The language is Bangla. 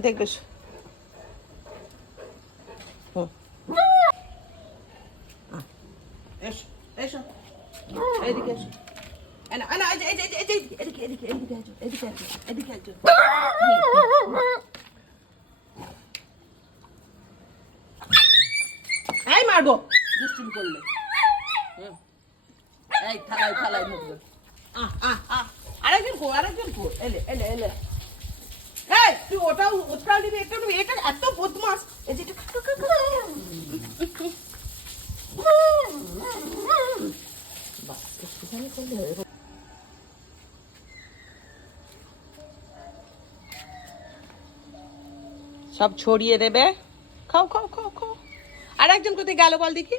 দেখবে এসো এসো এদিকে এসো এই মারবো দুষ্টুমি করলে এই থালাই থালাই মুখ আরেকজন কো এলে এলে এলে এই তুই ওটাও নিবি এটা নিবি এটা এত বদমাস এই যে সব ছড়িয়ে দেবে খাও খাও খাও খাও আর একজন কোথায় গেল বল দেখি